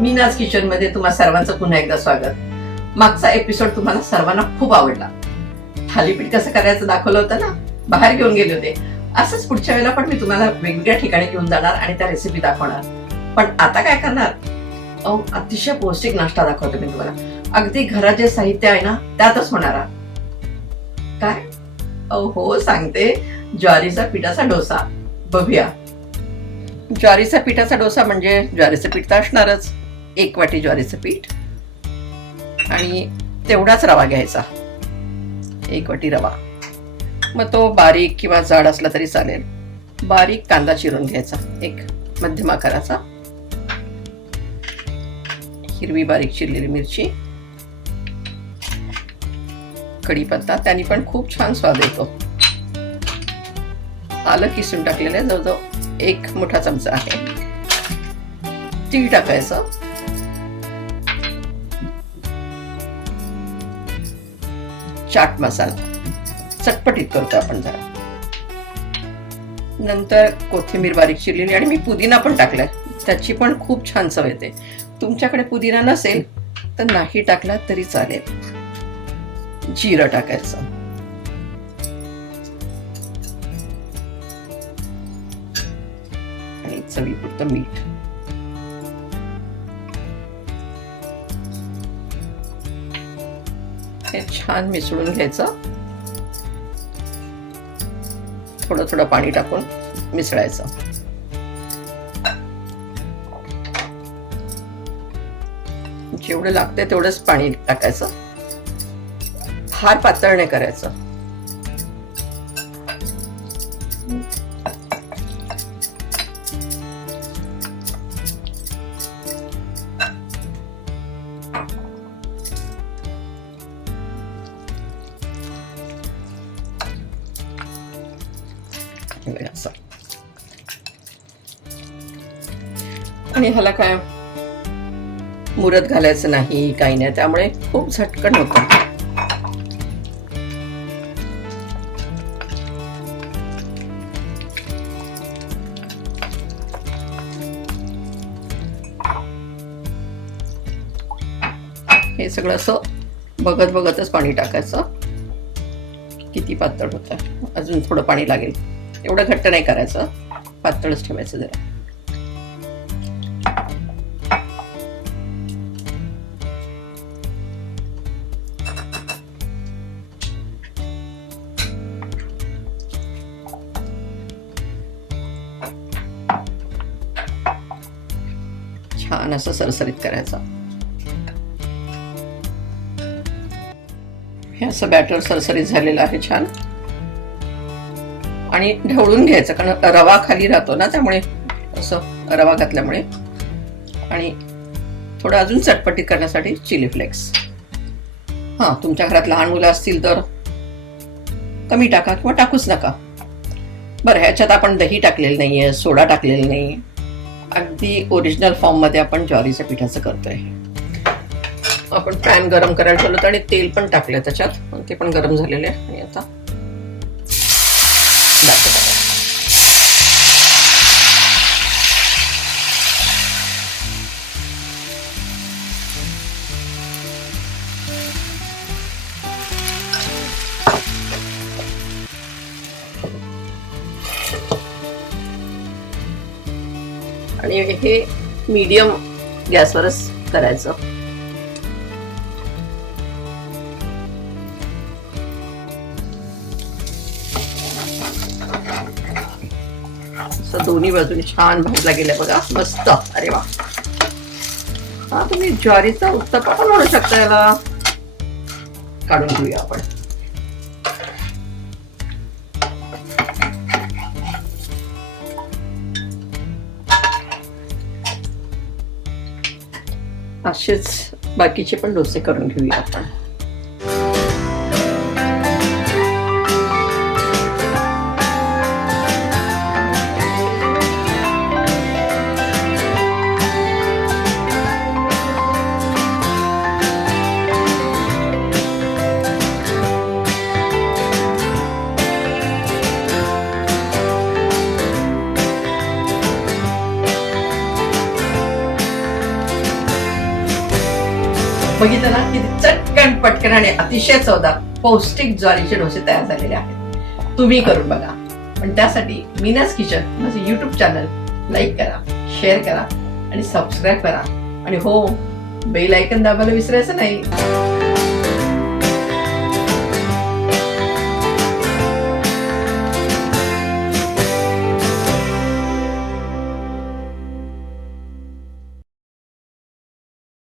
मीनाज kitchen मध्ये तुम्हा सर्वांचं पुन्हा एकदा स्वागत. मागचा एपिसोड तुम्हाला सर्वांना खूप आवडला. थालीपीठ कसं करायचं दाखवलं होतं ना, बाहेर घेऊन गेले होते. असंच पुढच्या वेळेला पण मी तुम्हाला वेगवेगळ्या ठिकाणी घेऊन जाणार आणि त्या रेसिपी दाखवणार. पण आता काय करणार, अतिशय पौष्टिक नाश्ता दाखवतो मी तुम्हाला. अगदी घरात जे साहित्य आहे ना त्यातच होणारा. काय हो सांगते, ज्वारीचा पिठाचा डोसा. बघूया. ज्वारीचा पिठाचा डोसा म्हणजे ज्वारीचं पीठ तर असणारच. 1 वाटी ज्वारीचं पीठ आणि तेवढाच रवा घ्यायचा. 1 वाटी रवा. मग तो बारीक किंवा जाड असला तरी चालेल. बारीक कांदा चिरून घ्यायचा, 1 मध्यम आकाराचा. हिरवी बारीक चिरलेली मिरची, कढीपत्ता, त्याने पण खूप छान स्वाद येतो. आलं किसून टाकलेलं आहे, जवळजवळ 1 मोठा चमचा आहे. तीळ टाकायचं. चाट मसाला चटपटीत करतो आपण जरा. नंतर कोथिंबीर बारीक चिरलेली आणि मी पुदिना पण टाकलाय, त्याची पण खूप छान चव येते. तुमच्याकडे पुदिना नसेल तर नाही टाकला तरी चालेल. जिरं टाकायचं. आणि चवीपुरतं मीठ. हे छान मिसळून घ्यायचं. थोडं थोडं पाणी टाकून मिसळायचं. जेवढं लागतंय तेवढंच पाणी टाकायचं. फार पातळ नाही करायचं. आणि ह्याला काय मुरत घालायचं नाही, काही नाही, त्यामुळे खूप झटकन होतं. हे सगळं असं बघत बघतच पाणी टाकायचं. किती पातळ होतं, अजून थोडं पाणी लागेल. एवढं घट्ट नाही करायचं, पातळच ठेवायचं जरा. छान असं सरसरीत करायचं. हे असं बॅटर सरसरीत झालेलं आहे छान. आणि ढवळून घ्यायचं, कारण रवा खाली राहतो ना, त्यामुळे असं रवा घातल्यामुळे. आणि थोडं अजून चटपटीत करण्यासाठी चिली फ्लेक्स. तुमच्या घरात लहान मुलं असतील तर कमी टाका किंवा टाकूच नका. बरं, ह्याच्यात आपण दही टाकलेलं नाहीये, सोडा टाकलेला नाही. अगदी ओरिजिनल फॉर्म मध्ये आपण ज्वारीच्या पिठाचं करतोय. आपण पॅन गरम करायला ठेवलं आणि तेल पण टाकलंय त्याच्यात, ते पण गरम झालेले आहे. आणि आता आणि हे मीडियम गॅसवरच करायचं. असं दोन्ही बाजूने छान भाजला गेल्या बघा, मस्त. अरे वा. तुम्ही ज्वारीचा उत्तप्पा पण बनवू शकता. याला काढून घेऊया आपण. असेच बाकीचे पण डोसे करून घेऊया आपण. बघितलं ना किती चटकन पटकन आणि अतिशय चवदार पौष्टिक ज्वारीचे डोसे तयार झालेले आहेत. तुम्ही करून बघा. पण त्यासाठी मीनाज किचन माझे युट्यूब चॅनल लाईक करा, शेअर करा आणि सबस्क्राईब करा. आणि हो, बेल आयकॉन दाबायला विसरायचं नाही.